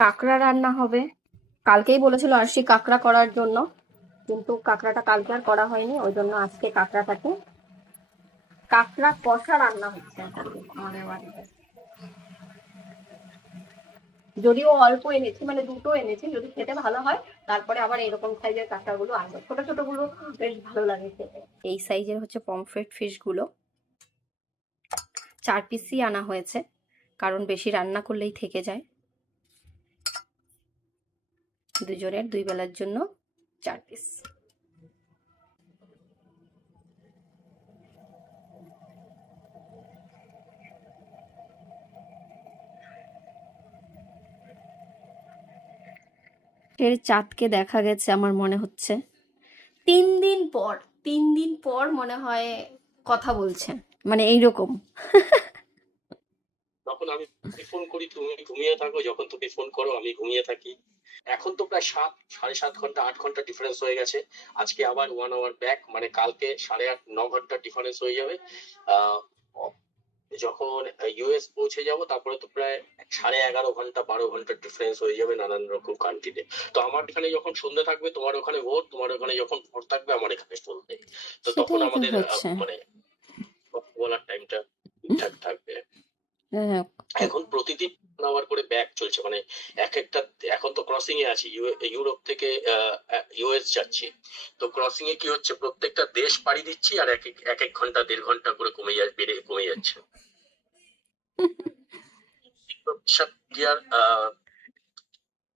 কাঁকড়া রান্না হবে। কালকেই বলেছিল আরশি কাঁকড়া করার জন্য, কিন্তু কাঁকড়াটা কালকে আর করা হয়নি, ওই জন্য আজকে কাঁকড়াটাকে কাঁকড়া কষা রান্না হচ্ছে আমাদের বাড়িতে। যদিও অল্প এনেছি, মানে দুটো এনেছি, যদি খেতে ভালো হয় তারপরে আবার এরকম সাইজের কাঁকড়াগুলো আনবো। ছোট ছোট গুলো বেশ ভালো লাগে খেতে। এই সাইজের হচ্ছে পমফ্রেট ফিশ গুলো 4 পিসই আনা হয়েছে, কারণ বেশি রান্না করলেই থেকে যায়। দুজনের 2 বেলার জন্য 4 পিস। এর চাঁদকে দেখা গেছে আমার মনে হচ্ছে 3 দিন পর। 3 দিন পর মনে হয় কথা বলছে, মানে এইরকম। তখন আমি ফোন করি, তুমি ঘুমিয়ে থাকো, যখন তুমি ফোন করো আমি ঘুমিয়ে থাকি। এখন তো প্রায় 7, 7.5 ঘন্টা 8 ঘন্টা ডিফারেন্স হয়ে গেছে। আজকে আবার 1 আওয়ার ব্যাক, মানে কালকে 8.5 9 ঘন্টা ডিফারেন্স হয়ে যাবে। আহ, যখন ইউএস পৌঁছে যাব তারপরে তো প্রায় 11.5 ঘন্টা 12 ঘন্টা ডিফারেন্স হয়ে যাবে নানান রকম কান্ট্রিতে। তো আমার এখানে যখন সন্ধ্যে থাকবে তোমার ওখানে ভোর, তোমার ওখানে যখন ভোর থাকবে আমার এখানে সন্ধ্যে। তো তখন সেটাই তো আমাদের হচ্ছে। মানে কথা বলার টাইমটা ঠিকঠাক থাকবে। হ্যাঁ, এখন প্রতিদিন আওয়ার করে ব্যাক চলছে, মানে এক একটা। এখন তো ক্রসিং এ আছি, ইউরোপ থেকে ইউএস যাচ্ছি। তো ক্রসিং এ কি হচ্ছে, প্রত্যেকটা দেশ পাড়ি দিচ্ছি আর এক এক এক এক ঘন্টা 1.5 ঘন্টা করে কমে যাচ্ছে। ইন্ডিয়ার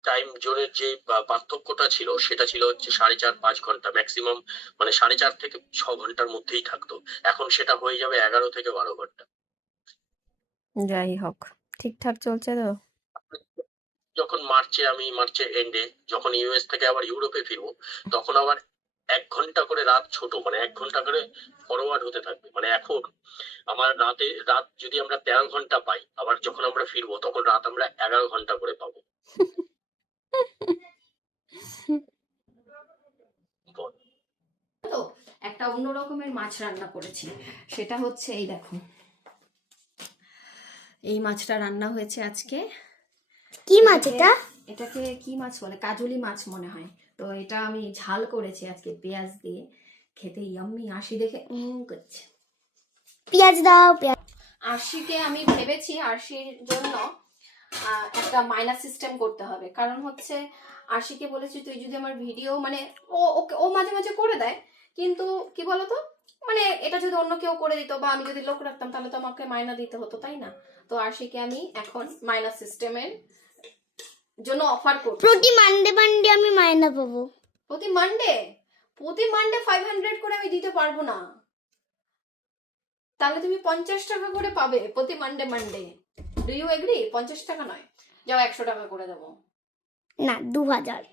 টাইম জোনের যে পার্থক্যটা ছিল সেটা ছিল হচ্ছে 4.5 5 ঘন্টা ম্যাক্সিমাম, মানে 4.5 থেকে 6 ঘন্টার মধ্যেই থাকতো। এখন সেটা হয়ে যাবে 11 থেকে 12 ঘন্টা। যাই হোক, ঠিকঠাক চলছে তো। যখন মার্চের এন্ডে যখন ইউএস থেকে আবার ইউরোপে ফিরবো, তখন আবার 1 ঘন্টা করে রাত ছোট, মানে 1 ঘন্টা করে ফরওয়ার্ড হতে থাকবে। মানে এখন আমার রাত যদি আমরা 13 ঘন্টা পাই, আবার যখন আমরা ফিরবো তখন রাত আমরা 11 ঘন্টা করে পাবো। বল। তো একটা অন্য রকমের মাছ রান্না করেছি, সেটা হচ্ছে এই দেখো, এই মাছটা রান্না হয়েছে আজকে। কি মাছ এটা? এটাকে কি মাছ বলে, কাজলি মাছ মনে হয়। তো এটা আমি ঝাল করেছি আজকে পেঁয়াজ দিয়ে, খেতে ইয়াম্মি। আশি দেখে করছে। পেঁয়াজ দাও, পেঁয়াজ। আরশিকে আমি ভেবেছি আরশির জন্য একটা মাইনাস সিস্টেম করতে হবে, কারণ হচ্ছে আরশিকে বলেছি তুই যদি আমার ভিডিও, মানে ও মাঝে মাঝে করে দেয়, কিন্তু কি বলতো, মানে এটা যদি অন্য কেউ করে দিত বা আমি যদি লোক রাখতাম তাহলে তো আমাকে মাইনা দিতে হতো, তাই না? তো আরশিকে আমি এখন মাইনাস সিস্টেমের জন্য অফার করব। প্রতি মানডে মানডে আমি মাইনা পাবো। প্রতি মানডে 500 করে আমি দিতে পারবো না, তাহলে তুমি 50 টাকা করে পাবে প্রতি Monday Monday. Do you agree? 50 টাকা নয়, যাও 100 টাকা করে দেবো। না, 2000।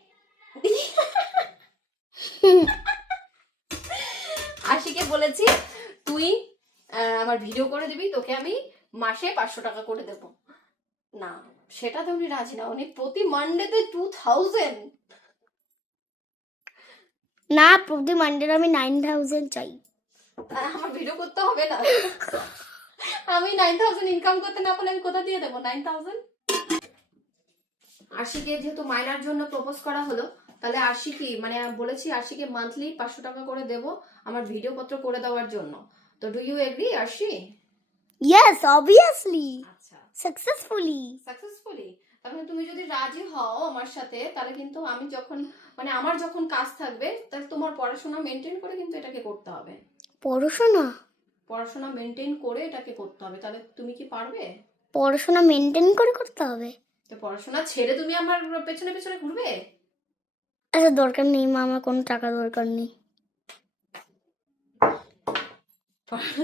আশিকে বলেছি তুই আমার ভিডিও করে দিবি, তোকে আমি মাসে 500 টাকা করে দেব। না, সেটাতে উনি রাজি না, উনি প্রতি মানডেতে 2000। না, প্রতি মানডে আমি 9000 চাই। আমার ভিডিও করতে হবে না? আমি 9000 ইনকাম করতে না পারলে আমি কোথা দিয়ে দেবো 9000? আশিকে যেহেতু মাইনার জন্য প্রপোজ করা হলো, তাহলে আশি কি, মানে বলেছি আশিকে মান্থলি 500 টাকা করে দেব আমার ভিডিও পত্র করে দেওয়ার জন্য। তো ডু ইউ এগ্রি আশি? Yes, obviously. আচ্ছা, সাকসেসফুলি। তাহলে তুমি যদি রাজি হও আমার সাথে, তাহলে কিন্তু আমি যখন, মানে আমার যখন কাজ থাকবে, তাহলে তোমার পড়াশোনা মেনটেন করে কিন্তু এটাকে করতে হবে। পড়াশোনা মেনটেন করে এটাকে করতে হবে, তাহলে তুমি কি পারবে? পড়াশোনা মেনটেন করে করতে হবে? তো পড়াশোনা ছেড়ে তুমি আমার পেছনে পেছনে ঘুরবে? আচ্ছা, দরকার নেই মা, আমার কোনো টাকা দরকার নেই।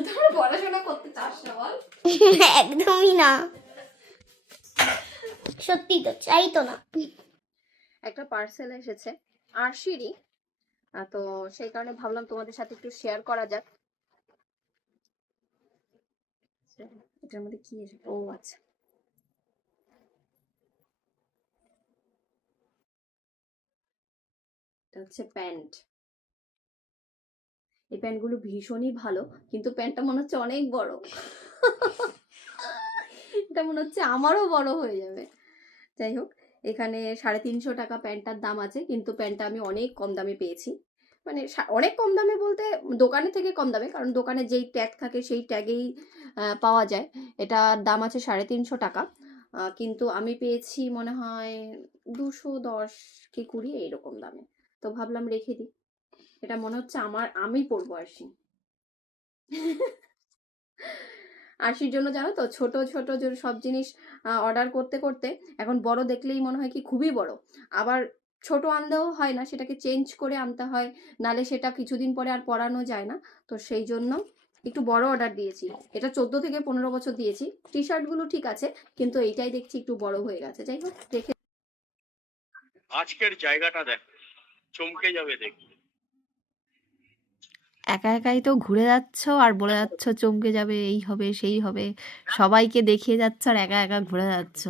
তোমরা পড়াশোনা করতে চাস না বল? একদমই না, সত্যি তো চাই তো না। একটা পার্সেল এসেছে আরশিরই, তো সেই কারণে ভাবলাম তোমাদের সাথে একটু শেয়ার করা যাক। এটার মধ্যে কি এসেছে? ও আচ্ছা, এটা হচ্ছে প্যান্ট। এই প্যান্টগুলো ভীষণই ভালো, কিন্তু প্যান্টটা মনে হচ্ছে অনেক বড়। এটা মনে হচ্ছে আমারও বড় হয়ে যাবে। যাই হোক, এখানে 350 টাকা প্যান্টটার দাম আছে, কিন্তু প্যান্টটা আমি অনেক কম দামে পেয়েছি। মানে অনেক কম দামে বলতে দোকানে থেকে কম দামে, কারণ দোকানে যেই ট্যাগ থাকে সেই ট্যাগেই পাওয়া যায়। এটার দাম আছে 350 টাকা, কিন্তু আমি পেয়েছি মনে হয় 210 কি 20 এইরকম দামে। তো ভাবলাম রেখে দিই, এটা মনে হচ্ছে আমি পরবো আরশি। আরশির জন্য জানো তো ছোট ছোট সব জিনিস অর্ডার করতে করতে এখন বড় দেখলেই মনে হয় কি খুবই বড়, আবার ছোট আনলেও হয় না, সেটাকে চেঞ্জ করে আনতে হয়, নালে সেটা কিছুদিন পরে আর পরানো যায় না। তো সেই জন্য একটু বড় অর্ডার দিয়েছি। এটা 14 থেকে 15 বছর দিয়েছি। টি শার্টগুলো ঠিক আছে, কিন্তু এইটাই দেখছি একটু বড় হয়ে গেছে। যাই হোক, দেখে আজকের জায়গাটা দেখ, চমকে যাবে দেখি। একা একাই তো ঘুরে যাচ্ছ আর বলে যাচ্ছ চমকে যাবে, এই হবে সেই হবে, সবাইকে দেখিয়ে যাচ্ছ আর একা একা ঘুরে যাচ্ছ,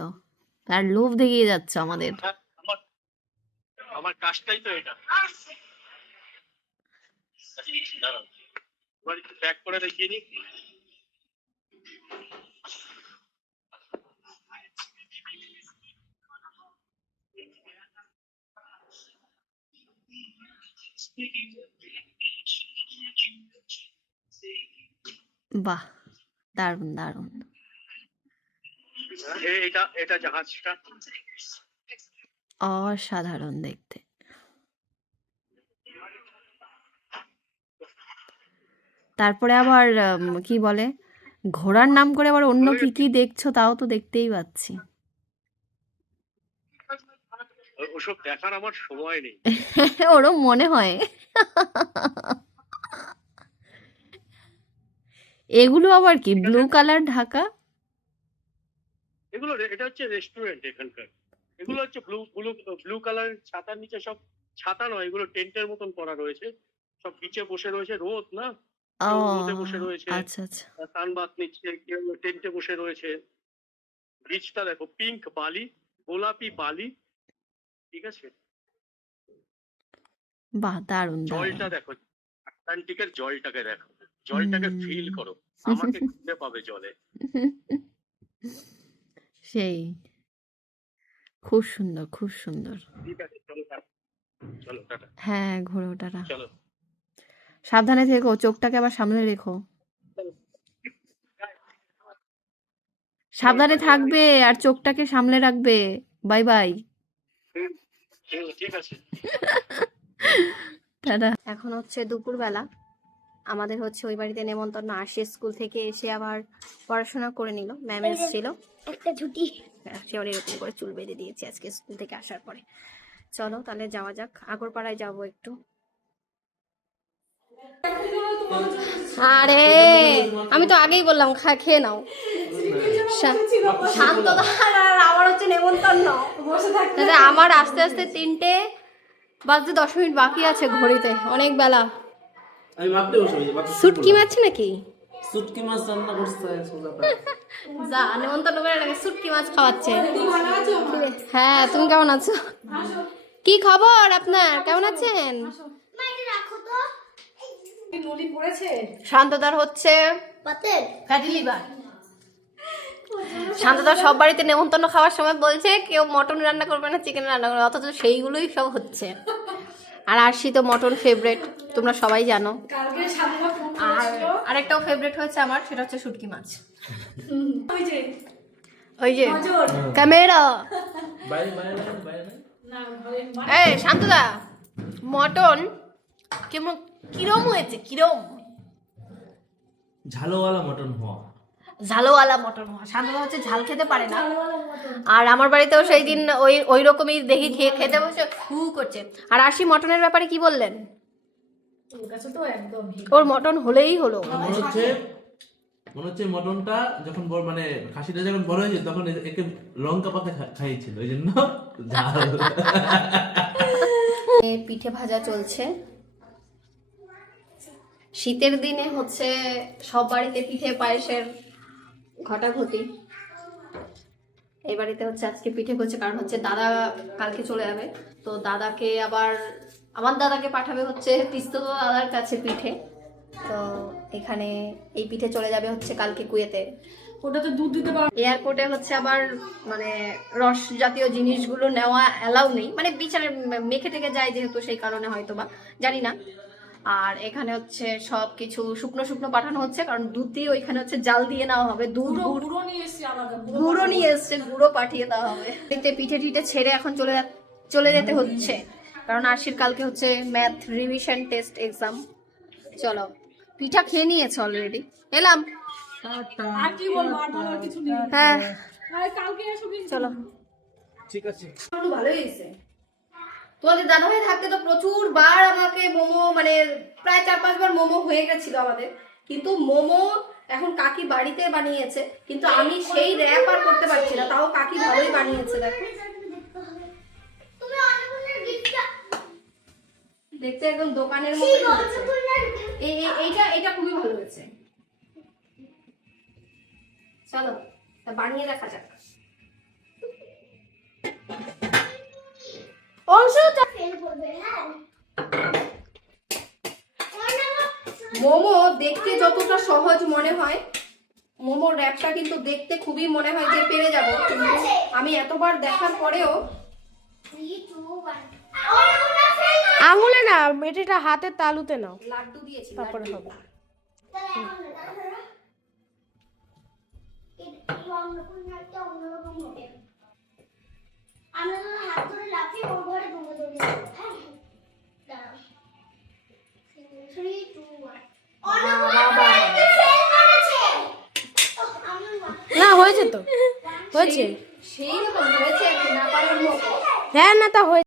আর লোভ দেখিয়ে যাচ্ছ আমাদের। হ্যাঁ, আমার কাজটাই তো এটা। দাঁড়াও, এবার একটু প্যাক করে দেখিয়ে নি। বাহ, দারুণ দারুণ। এটা এটা জাহাজটা। অসাধারণ দেখতে। তারপরে আবার কি বলে, ঘোড়ার নাম করে আবার অন্য কি কি দেখছো তাও তো দেখতেই পাচ্ছি। ওসব দেখার আমার সময় নেই। ওরও মনে হয়। এগুলো আবার কি ব্লু কালার ঢাকা? এগুলো এটা হচ্ছে রেস্টুরেন্ট এখানকার। এগুলো হচ্ছে ব্লু ব্লু ব্লু কালার ছাতার নিচে সব, ছাতা নয় এগুলো, টেন্টের মতন করা রয়েছে, সব বিচে বসে রয়েছে, রোদ না, ও কেউ রোদে বসে রয়েছে, আচ্ছা আচ্ছা। সানবাথ নিচ্ছে, কেউ টেন্টে বসে রয়েছে। বিচটা দেখো, পিঙ্ক বালি, গোলাপি বালি, ঠিক আছে। বাহ, দারুণ দারুণ। জলটা দেখো, আটলান্টিকের জলটাকে দেখো, জলটাকে ফিল করো, আমাকে খুঁজে পাবে জলে। সেই, খুব সুন্দর খুব সুন্দর। ঠিক আছে, চলো টাটা। চলো টাটা। হ্যাঁ, ঘোরো টাটা। চলো। সাবধানে থেকো, চোখটাকে আবার সামনে রেখো। সাবধানে থাকবে আর চোখটাকে সামলে রাখবে। Bye bye. ঠিক আছে। টাটা। এখন হচ্ছে দুপুরবেলা, আমাদের হচ্ছে ওই বাড়িতে নেমন্তন্ন। আরশি স্কুল থেকে এসে আবার পড়াশোনা করে নিল, ম্যাম এসেছিল। একটা ছুটি। সে ওর এরকম করে চুল বেঁধে দিয়েছি আজকে স্কুল থেকে আসার পরে। চলো তাহলে যাওয়া যাক, আগরপাড়ায় যাবো একটু। আরে আমি তো আগেই বললাম খেয়ে নাও। শান্ত আমার হচ্ছে নেমন্তন্ন। দাদা আমার আস্তে আস্তে 3টে বাজতে 10 মিনিট বাকি আছে ঘড়িতে, অনেক বেলা। আমি ভাবতে বসে শুটকি মাছ নাকি? শুটকি মাছ রান্না করতে যা নেমন্তন্ন করে নাকি শুটকি মাছ খাওয়াচ্ছে। হ্যাঁ, তুমি কেমন আছো? কি খবর আপনার, কেমন আছেন? শান্তদার হচ্ছে ফ্যাটি লিভার। শান্তদার সব বাড়িতে নেমন্তন্ন খাওয়ার সময় বলছে কেউ মটন রান্না করবে না, চিকেন রান্না করবে, অথচ সেইগুলোই সব হচ্ছে। আর আরশি তো মটন ফেভারিট, তোমরা সবাই জানো। আর আরেকটাও ফেভারিট হচ্ছে আমার, সেটা হচ্ছে শুটকি মাছ। ওই যে ক্যামেরা। এই শান্তদা, মটন কেমন, কিরম হয়েছে, কিরম? ঝালওয়ালা মটন হওয়া। ঝালওয়ালা মটন হওয়া। শান্তদা হচ্ছে ঝাল খেতে পারে না, আর আমার বাড়িতেও সেই দিন ওই রকমই দেখি খেতে বসে ফু করছে। আর আরশি মটনের ব্যাপারে কি বললেন? ওর মটন হলেই হলো। মনে হচ্ছে মটনটা যখন বড়, মানে খাসিটা যখন বড় হয়েছে তখন একে লঙ্কা পাতা খাইয়েছিল, ওই জন্য ঝাল। পিঠে ভাজা চলছে। শীতের দিনে হচ্ছে সব বাড়িতে পিঠে পায়েসের ঘটাঘটি। এই বাড়িতে হচ্ছে আজকে পিঠে করছে, কারণ হচ্ছে দাদা কালকে চলে যাবে, তো দাদাকে আবার আমার দাদাকে পাঠাবে হচ্ছে পিস্তত দাদার কাছে পিঠে। তো এখানে এই পিঠে চলে যাবে হচ্ছে কালকে কুয়েতে, ওটাতে দুধ দিতে পারো। এয়ারপোর্টে হচ্ছে আবার মানে রস জাতীয় জিনিসগুলো নেওয়া অ্যালাউ নেই, মানে বিচারে মেখে টেকে যায় যেহেতু, সেই কারণে হয়তো বা জানি না। আর এখানে হচ্ছে সবকিছু শুকনো শুকনো পাঠানো হচ্ছে, কারণ দুধ দিয়ে ওইখানে হচ্ছে জাল দিয়ে নেওয়া হবে, দুধ গুঁড়ো নিয়ে এসছি আলাদা, গুঁড়ো নিয়ে এসছে, গুঁড়ো পাঠিয়ে দেওয়া হবে। দেখতে পিঠে টিঠে ছেড়ে এখন চলে যেতে হচ্ছে, কারণ আরশির কালকে হচ্ছে ম্যাথ রিভিশন টেস্ট এক্সাম। চলো, পিঠা খেয়ে নিয়েছে অলরেডি, এলাম। আর কি বলবো, আর বলার কিছু নেই। হ্যাঁ আরে কালকে এসো কিন্তু। চলো, ঠিক আছে। ভালোই হয়েছে। তোমাদের দাদাভাই থাকতে তো প্রচুর বার আমাকে মোমো, মানে প্রায় 4-5 বার মোমো হয়ে গেছিল আমাদের, কিন্তু মোমো এখন কাকি বাড়িতে বানিয়েছে, কিন্তু আমি সেই র্যাপ আর করতে পারছি না, তাও কাকি ভালোই বানিয়েছে। দেখো দেখতে একদম দোকানের মতো হয়েছে। এইটা খুবই ভালো হয়েছে। চলো তা বানিয়ে দেখা যাক। মোমো দেখতে যতটা সহজ মনে হয়, মোমোর র্যাপটা কিন্তু দেখতে খুবই মনে হয় যে পেরে যাব, কিন্তু আমি এতবার দেখার পরেও আঙুলে না, এটা হাতে তালুতে নাও, লাড্ডু দিয়েছি, তারপরে লাড্ডু। হবে। না হয়েছে তো, হয়েছে, সেই রকম হয়েছে, না পারার মতো। হ্যাঁ না তা হয়েছে।